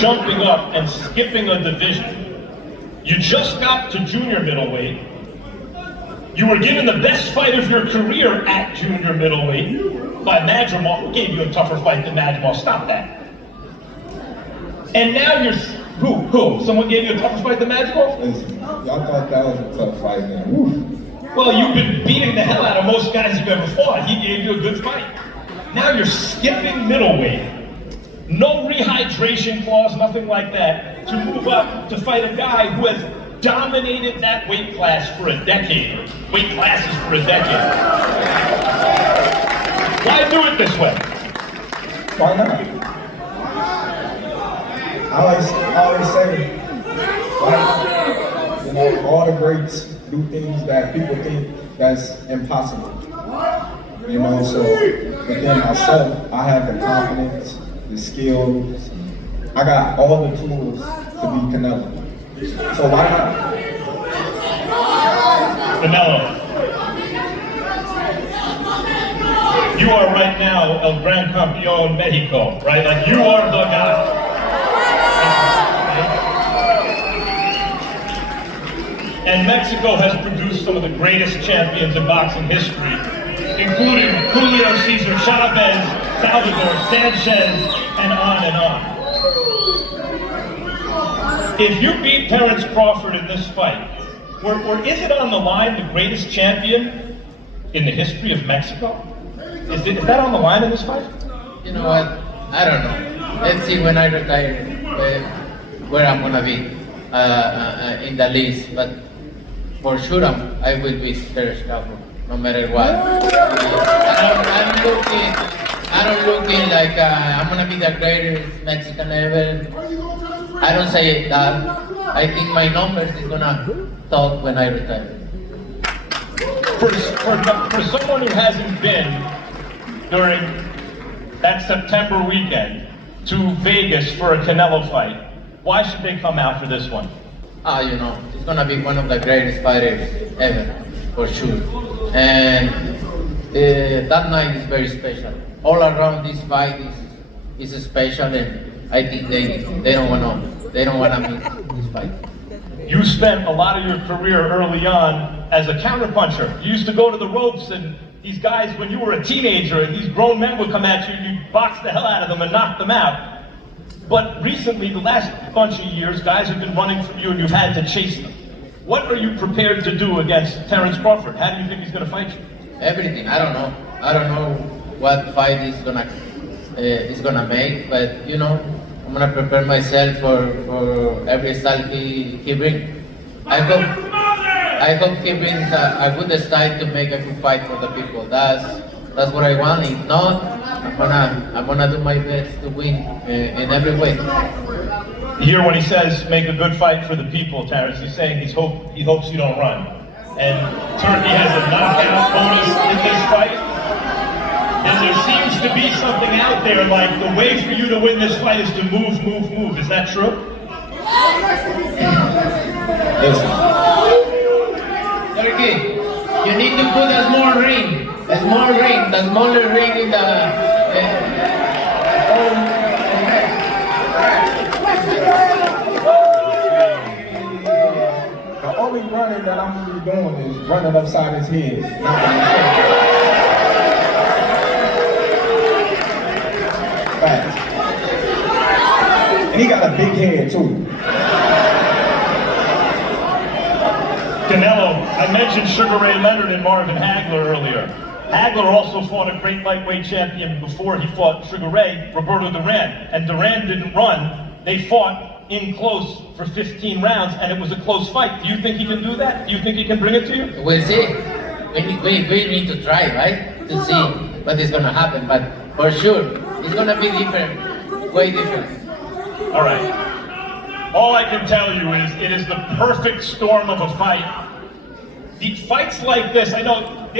jumping up and skipping a division. You just got to junior middleweight. You were given the best fight of your career at junior middleweight by Madrimal. Who gave you a tougher fight than Madrimal? Stop that. And now you're, who? Someone gave you a tougher fight than Madrigal? Listen, y'all thought that was a tough fight, man. Woo. Well, you've been beating the hell out of most guys you've ever fought. He gave you a good fight. Now you're skipping middleweight. No rehydration clause, nothing like that, to move up to fight a guy who has dominated that weight class for a decade. Weight classes for a decade. Why do it this way? Why not? I always say, like, you know, all the greats do things that people think that's impossible. You know, so within myself, I have the confidence, the skills. I got all the tools to be Canelo. So why not? Canelo, you are right now El Gran Campeón Mexico, right? Like, you are the guy. And Mexico has produced some of the greatest champions in boxing history, including Julio Cesar Chavez, Salvador Sanchez, and on and on. If you beat Terence Crawford in this fight, or is it on the line the greatest champion in the history of Mexico? Is that on the line in this fight? You know what? I don't know. Let's see when I retire where I'm gonna be in the list. But for sure, I will beat Terence Crawford, no matter what. I don't looking like I'm gonna be the greatest Mexican ever. I don't say that. I think my numbers is gonna talk when I retire. For someone who hasn't been during that September weekend to Vegas for a Canelo fight, why should they come out for this one? You know, it's gonna be one of the greatest fighters ever, for sure. And that night is very special. All around this fight is special, and I think they don't wanna miss this fight. You spent a lot of your career early on as a counterpuncher. You used to go to the ropes, and these guys, when you were a teenager, and these grown men would come at you, and you'd box the hell out of them and knock them out. But recently, the last bunch of years, guys have been running from you, and you've had to chase them. What are you prepared to do against Terence Crawford? How do you think he's going to fight you? Everything. I don't know. I don't know what fight is gonna make, but you know, I'm gonna prepare myself for every style he brings. I hope he brings a good style to make a good fight for the people. That's what I want. If not, I'm gonna do my best to win in every way. You hear when he says make a good fight for the people, Terence, he's saying he hopes you don't run. And Turkey has a knockout bonus in this fight. And there seems to be something out there like the way for you to win this fight is to move, move, move. Is that true? Turkey, you need to put a small ring. The smaller ring in the... The only running that I'm going to be doing is running upside his head. Facts. And he got a big head too. Canelo, I mentioned Sugar Ray Leonard and Marvin Hagler earlier. Hagler also fought a great lightweight champion before he fought Sugar Ray, Roberto Duran. And Duran didn't run. They fought in close for 15 rounds, and it was a close fight. Do you think he can do that? Do you think he can bring it to you? We'll see. We need to try, right? To see what is going to happen. But for sure, it's going to be different. Way different. All right. All I can tell you is it is the perfect storm of a fight. The fights like this, I know...